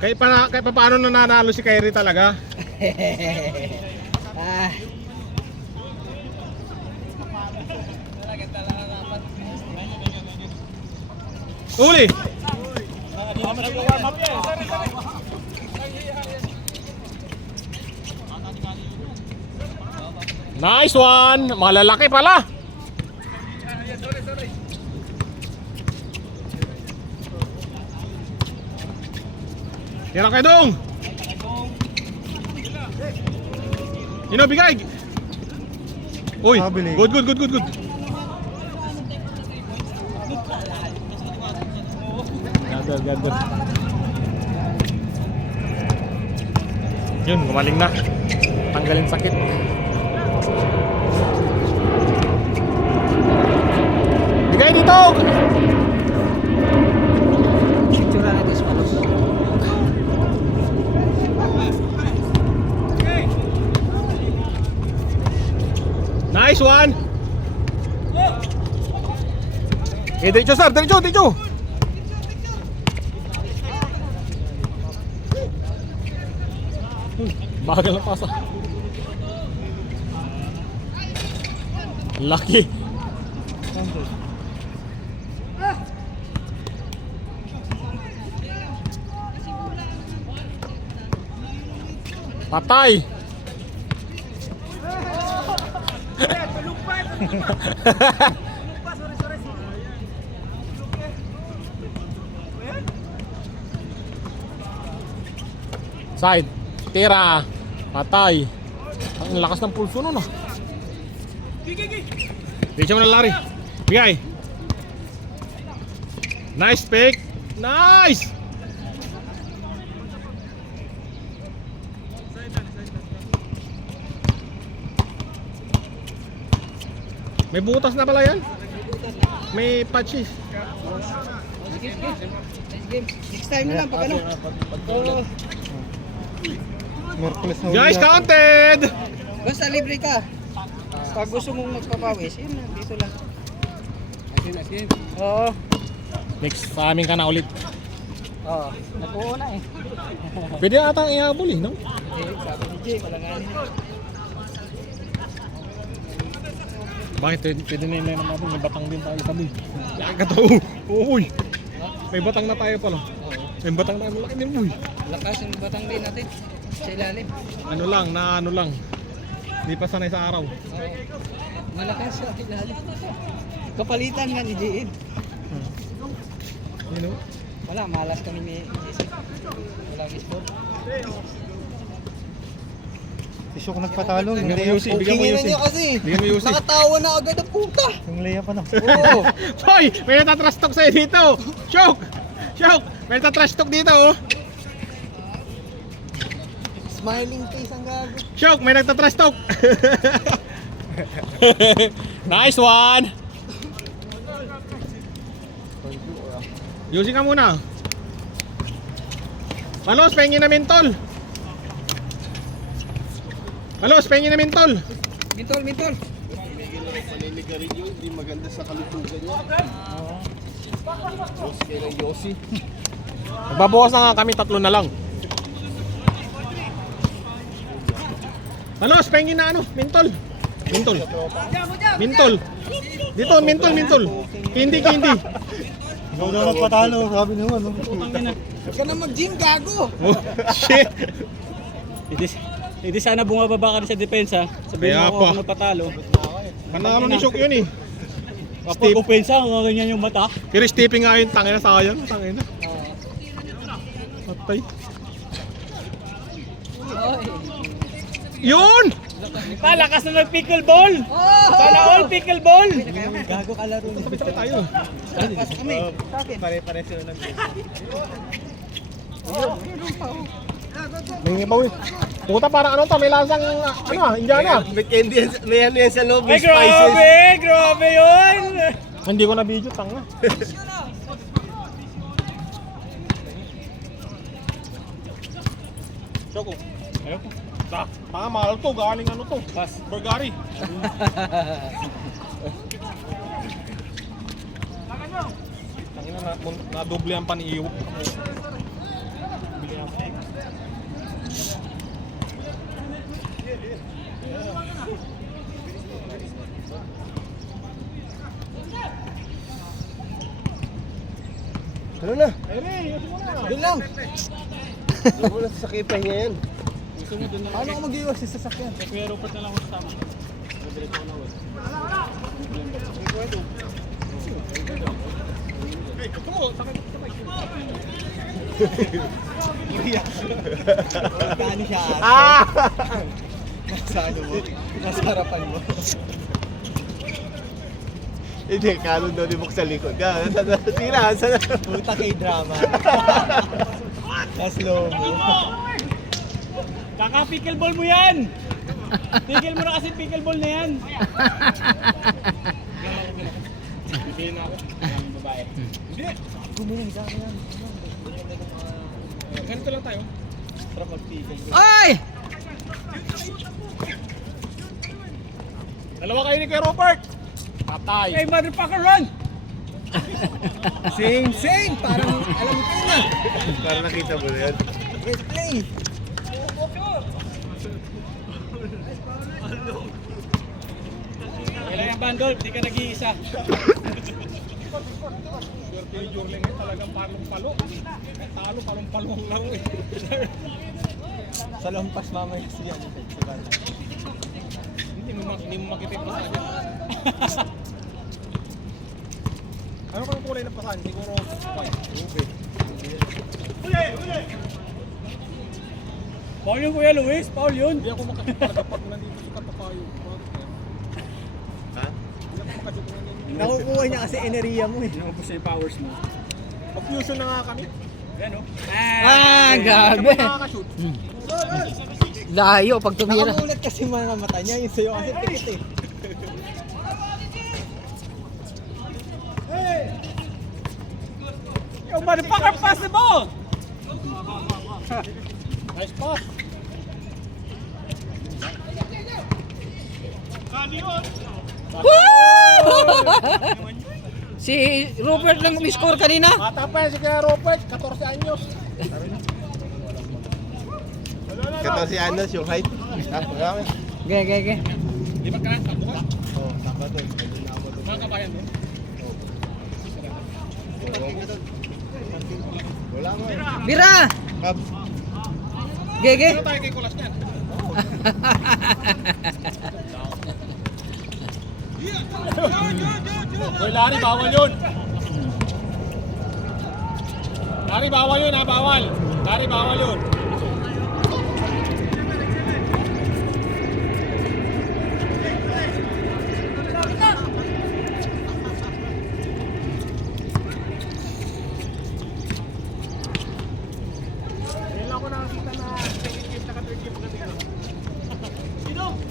Kahit pa paano nananalo si Kyrie talaga. Ah. Uli! Nice one! Malalaki pala! Tira kay Dong! Sino bigay? Uy! Good! Gather. Yun, gumaling na. Tanggalin sakit. Bigay dito! Picture na natin sa palos. Nice one! Diretso sir, diretso! Bagal na pasa. Lucky. Patay. Side. Tira. Patay. Ang lakas ng pulso nun ah. Diretso mo na Larry. Bigay. Nice pick. Nice. May butas na pala yan. May patches. Next time na lang pag ano. Guys, counted! Basta libre ka. Pag gusto mong magpapawis, yun na, dito lang. Asin. Oo. Next sa amin ka na ulit. Oo. Nakuha na eh. Pwede atang ihabol eh, no? Sabi ni Jay, malanganin na. Bakit? Pwede na yun naman. May batang din tayo sa boy. Laki ka to. Uy! May batang na tayo pala. May batang na malaki din boy. Lakas yung batang din natin. Sa ilalim. Ano lang. Hindi pa sanay sa araw. Malakas sa ilalim. Kapalitan nga ni Jay. You know? Wala, malas kami ni Jay. Wala baseball. Isyo ko nagpatalo. Bigyan mo Yusi. Bigyan mo Yusi. Nakatawa na agad ang puta. Yung layup ano. Oo. Hoy! May natatrash talk sa'yo dito! Shock! May natatrash talk dito oh! Smiling face ang gago. Shock! May nagtatrash talk! Nice one! Yusi ka muna. Palos, pahingin na mentol. Mintol. Paninigarilyo, hindi maganda sa kalutugan niya. Boss kayo ng Yossi. Magbabawas na nga kami, 3 na lang. Palos, pahingin na ano, mentol. Dito, mentol. Hindi. Ikaw daw nagpatalo. Sabi naman. No? Huwag ka na mag-gym, gago. Oh, shit! Hindi sana bumababa ka rin sa depensa. Sabihin Kaya mo pa. ako magpatalo. Panalo ni Shock yun eh. Kapag opensa, kung ganyan yung mata. Pero stepping nga yun, tangina sayang. Patay. Yun! Lakas na nag-pickleball! Sana all pickleball! Gago ka laro niya. Sabit tayo. Lakas kami. Pare-pare sila ng May ngibaw eh. Puta parang ano to, may lasang Indiana. May candy, may ano yan sa loob, may Ay, spices. grabe yun! Hindi ko na video, tanga. Choco. Ayoko. Mahal to, galing ano to. Burgari. Tangina na doble ang paniiwok. Bili ako. Ano na? Doon lang. Doon mo na sasakay pa niya yan. Paano ako mag-iwas sa sasakyan? Kuya Rupert na lang ako tama. Kani siya. Nasa ano mo? Nasa harapan mo. Hindi, kalong daw ni Buk sa likod. Tira, sana. Puta kay drama. Sa slow mo. Kaka-pickleball mo yan! Tigil mo na kasi pickleball na yan. Bibili na ako. Ang babae. Gumiling sa akin yan. Ganito lang tayo. Sarap mag-pickle. Ay! Dalawa kayo ni Kuya Robert. Patay. Hey, motherfucker, run! Same! Parang alam ko na. Para nakita mo na yan. Let's play! Kailangan yung bandol, di ka nag-iisa. Swerte ni Jorling eh, talagang palong-palo. Talo, palong-palo ang laro eh. Sa lampas mamaya siya. Hindi mo makita yung pasahan niya. Ano kang kulay ng pasahan? Siguro white. Paul yun, Kuya Luis, Paul yun. Hindi ako makakita pag nandito si Katapayo. Ha? Hindi ako makakita nandito. Nakukuha niya kasi enerhiya mo eh. Naubos na yung powers mo. Mag-fusion na nga kami. Yan o. Hindi mo nakakashoot. Layo pag tumira. Nakamulat kasi mga mata niya. Yung sa'yo kasi tikit eh. Yo, motherfucker, pass the ball! Nice pass. Si Robert lang umiscore kanina. Bata pa yan si Kuya Robert, 14 anyos. 14 anos yung height. Ha? Marami. Ge. Di ba ka? Sakto ka? Oo, tama doon. Mga kabayan doon. Wala nga. Bira! Kap. Ge. Ano tayo kay Kulas niyan? Hoy, Larry, bawal yun. Larry, bawal yun ha, bawal. Larry, bawal yun. Ngayon lang ako nakakita na second game, naka-third game pagdating.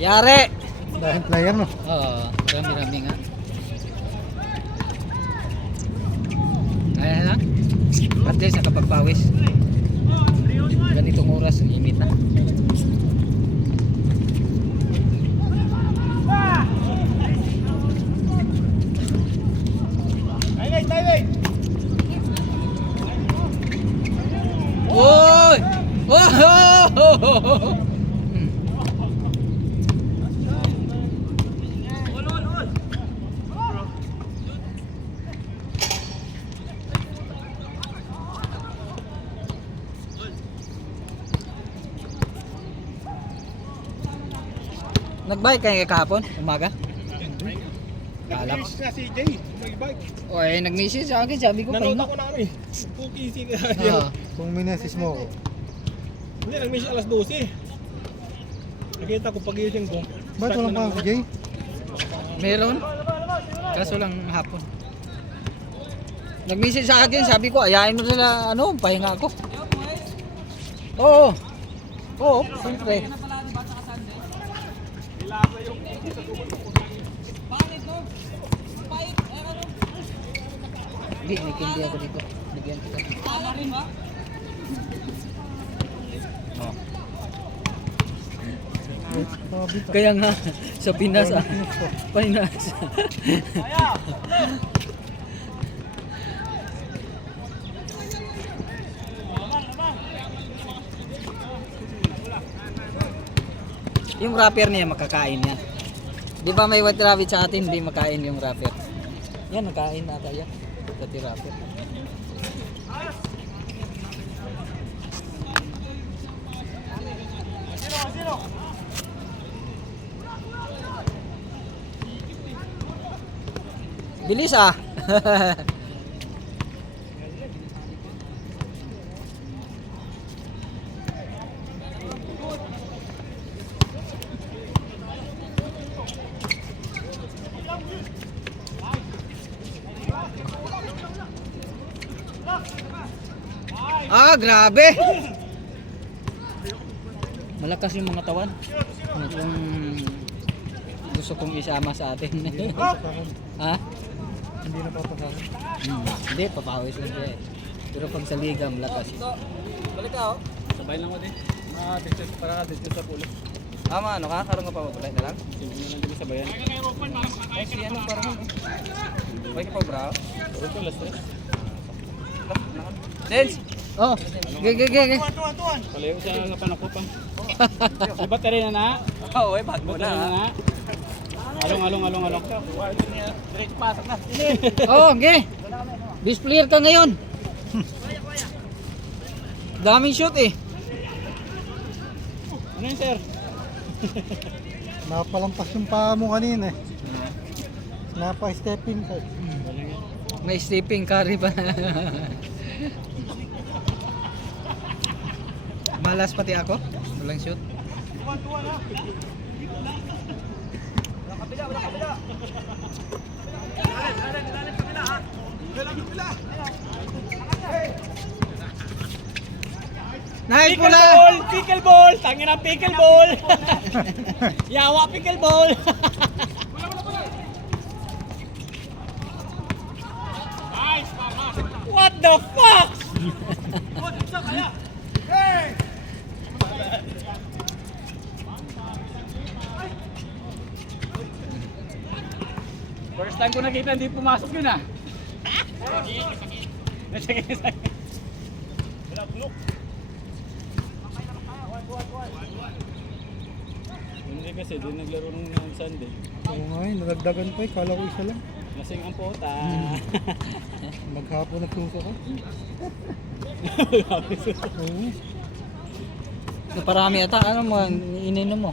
Yare! Dahil player no. Oo, rami-rami nga. Kaya na? At least nakapagpawis. Ganitong oras, init na. Oy! Oh! Nag-bike kayo kahapon, umaga? Kala ko. Nag-miss na si Jay, mag-bike. Oy, nag-message sa akin, sabi ko Nanood pahinga. ako na kami. Kukisi ka. Oo. Kung minesis mo ako. Hindi, nag-miss alas 12. Nakita ko pagising ko. Ba't walang pa ako, Jay? Meron. Kaso lang hapon. Nag-message sa akin, sabi ko, ayain mo sila, ano, pahinga ako. Oo. Oo, siyempre. Hindi ako dito. Bigyan kita. Oh. Kaya nga, sa Pinas, Pinas. Yung rapper niya makakain yan. Di ba may white rabbit sa atin, hindi makain yung rapper. Yan, nakain nata yan. Pati rapper. Bilis ah. Ah, grabe. Malakas yung mga tawan. Yung gusto kong isama sa atin. Ha? Hindi na papasahan. Hindi, papawis lang siya eh. Pero pag sa liga, malakas. Balik ka oh. Sabay lang ko din. Distance para distance sa pulo. Tama, ano ka? Karong ka pa ba? Balik ka lang? Sige na lang din sabayan. Ay, si ano parang ano? Balik ka pa bro? Puro ko last stress. Dance! Oh, ge. Palayo siya nga panakupan. May battery na na. Oo, eh, bago Battery na na. Along. Direct pasok na. Oh, ge. Best player ka ngayon. Daming shoot eh. Ano yun, sir? Napalampas yung paa mo kanina eh. Napa-stepping ka. May stepping carry pa. Malas pati ako. Walang shoot. Nice pula! Pickleball! Tangin ang pickleball! Yawa pickleball! What the fuck? First time ko nakita hindi pumasok yun ah. Sakit. Hindi kasi doon naglaro nung Sunday. Oo nga eh, nadagdagan pa eh. Kala ko isa lang. Lasing ang pota. Maghapon nagsuso ka. Oo. Parami ata. Ano mo? Ininom mo?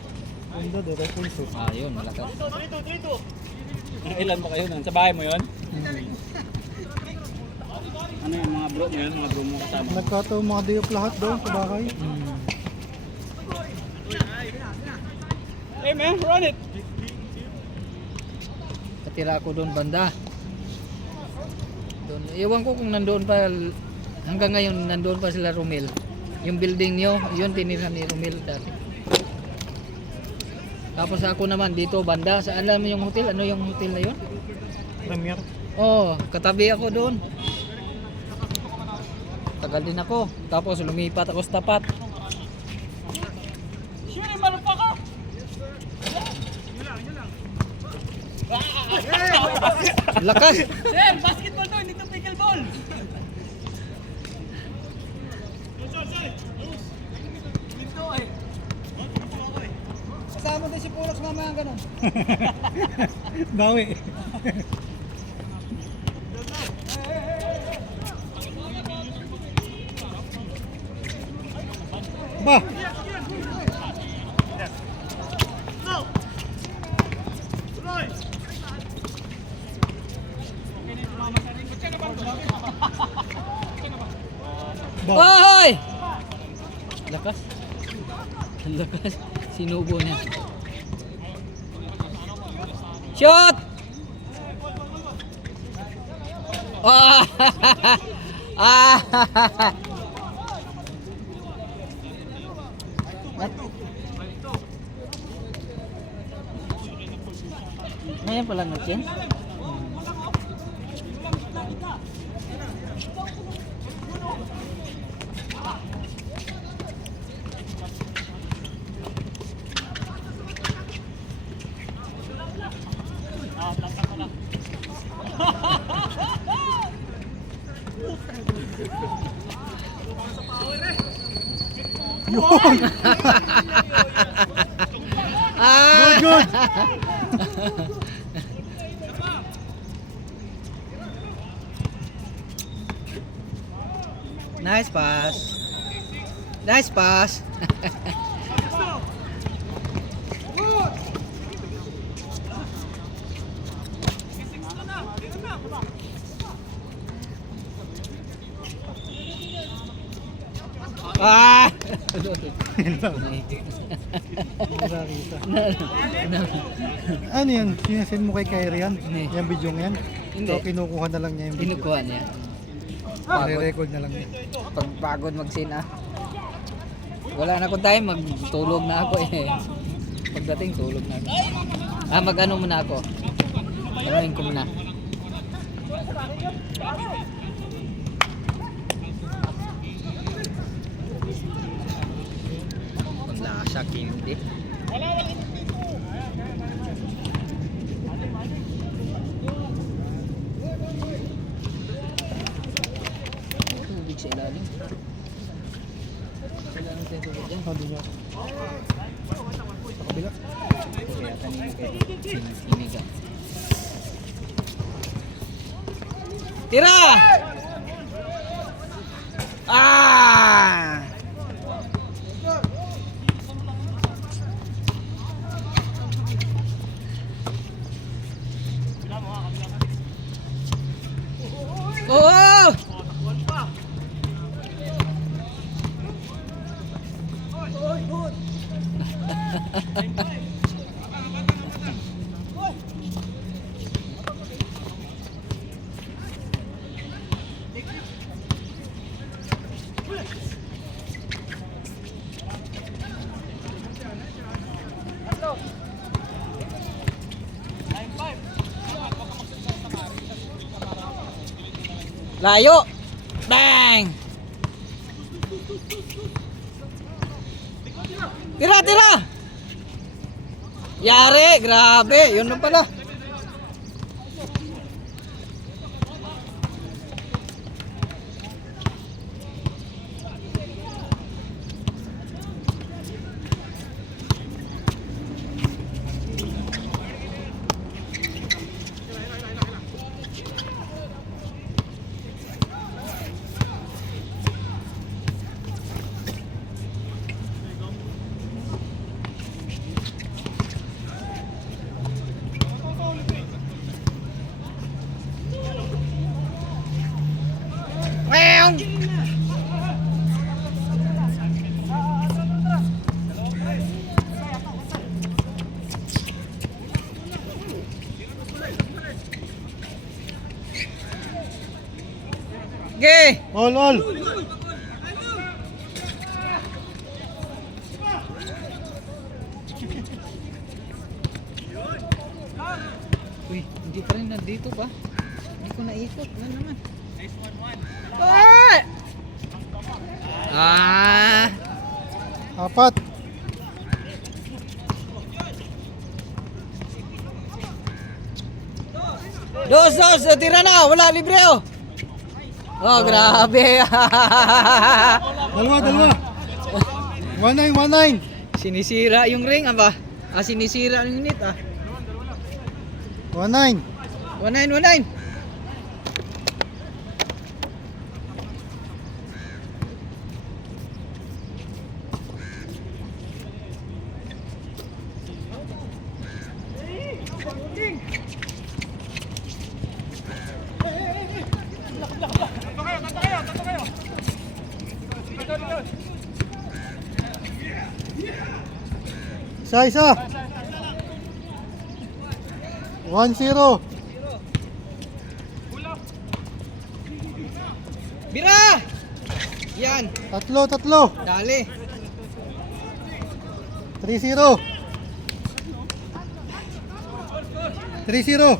Ganda, diretso yung suso. Ah, yun. Malakas. Ilan ba kayo nun? Sa bahay mo yun? Ano yung mga bro mo yun? Mga bro mo kasama? Nagkataon mga day off lahat doon sa bahay. Hey man, run it! Katira ako doon banda. Doon. Iwan ko kung nandoon pa hanggang ngayon nandoon pa sila Romel. Yung building niyo, yun tinira ni Romel dati. Tapos ako naman dito banda, sa alam mo yung hotel, ano yung hotel na yun? Premier. Oh, katabi ako doon. Tagal din ako. Tapos lumipat ako sa tapat. Shoot him, motherfucker! Lakas. Sir, basketball to, hindi to pickleball! Kasama din si Pulox mamaya ganun. Bawi. Ba! Hoy! Lakas. Lakas. Sinubo niya. Shot! Ah! Ah! Ngayon pala nag-chance. Ah! Good! Nice pass. Nice pass. Ah! Ano yan? Sinasend mo kay Kyrie yan? Hindi. Yung video yan? Hindi. So, kinukuha na lang niya yung video. Kinukuha niya. Pare-record na lang niya. Pag pagod mag-sin wala na akong time, magtulog na ako eh. Pagdating, tulog na ako. Mag-ano muna ako. Anuhin ko muna. Wala siya, hindi. Tubig sa ilalim. Kailangan tayo tubig dyan. Sabi niya. Sa kabila. Kaya kanina kayo sinigang. Tira! Ah! Oo! Layo! Bang! Tira, tira! Yari, grabe. Yun na pala. Meong! Okay. All. Uy, hindi pa rin nandito ba? Hindi ko naikot. Ano naman? Ay! Ah! 4. Dos, tira na. Wala, libre oh. Oh, grabe. Dalawa. 19. Sinisira yung ring, aba. Sinisira yung unit, 19. 19. Isa. 1-0. Bira! Yan. Tatlo. Dali. 3-0. 3-0.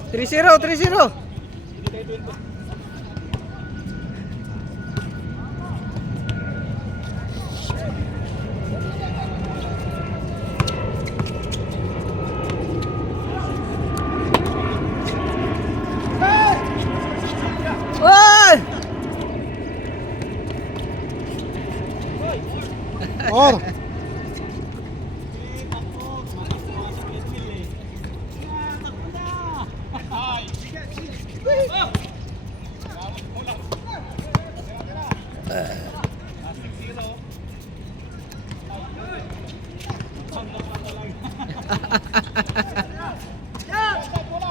Oy! Or.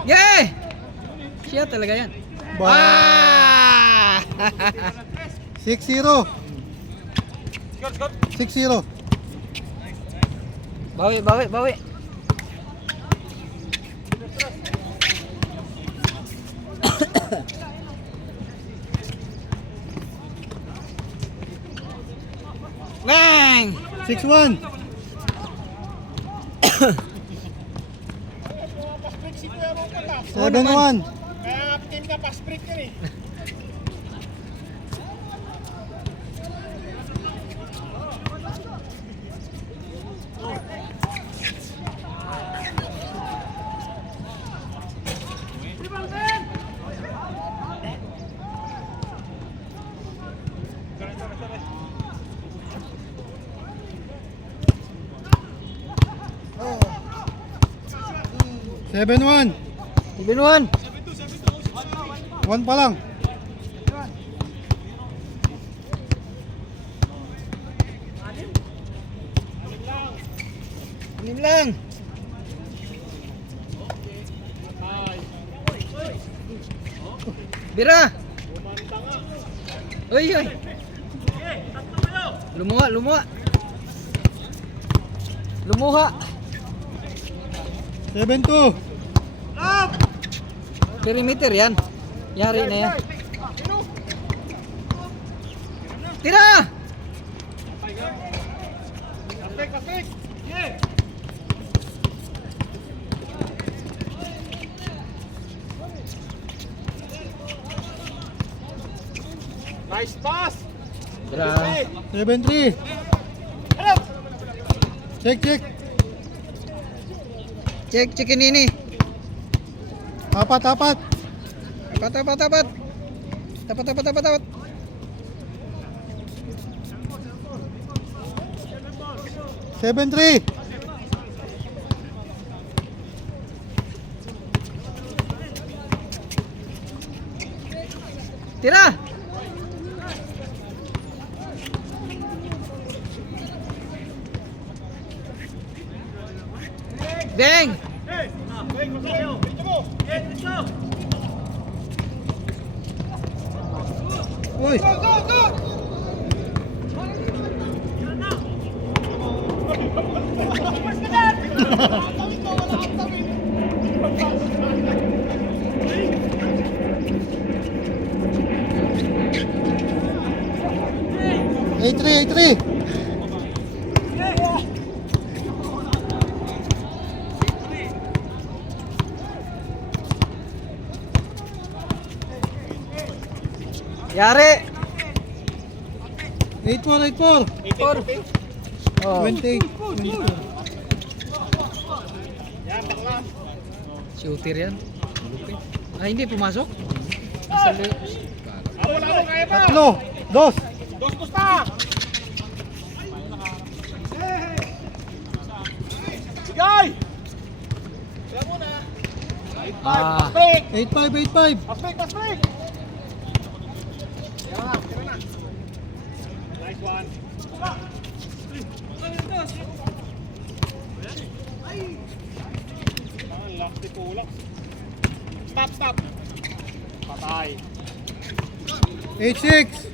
Yay! Siya talaga yan. Ba. Ah! 6-0. 6-0. Bawi, bawi, bawi. Bang! 6-1. Oo 7-1. Kaya team ka pa sprint ka eh. Seven one. 7-1. 1 pa lang. Anim lang. Bira. Uy, uy. Lumuha, lumuha. Lumuha. 7-2. Perimeter yan. Yari na yan. Tira! Nice pass. Tira. 7-3. Check, check. Check, chicken ini. Apat. Tapat. Tapat. 7-3. Tira! Bang! Uy. Eight three. Yari! 8-4. Por. Oh. 28. Shooter yan. Ah, hindi pumasok? Nasa Wala mo kaya pa. Tatlo. Dos. Dos pa. Sigay. Kaya muna. Ah, Break. 8-5. Pass break. Nice one. Laki tulak. Stop. Patay. 8-6.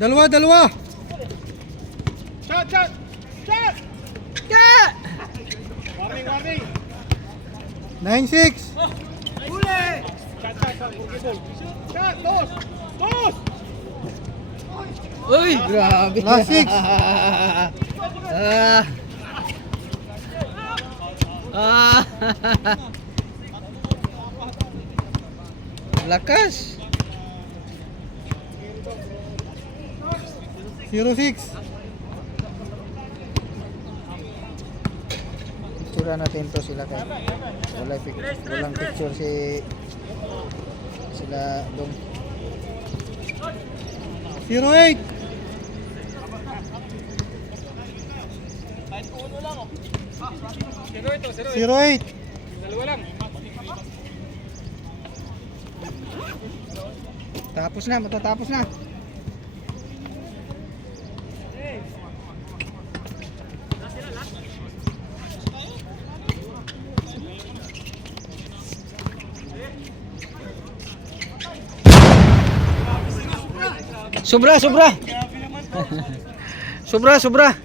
Dalawa. Shot. yeah! Warning. 9-6. Shot. Dos. Uy, grabe. Last six. Lakas. 0-6. Picture natin to sila kay. Walang picture sila dong. 0-8. Zero ito. 0-8. Dalawa lang. Matatapos na. Sobra. Sobra, sobra.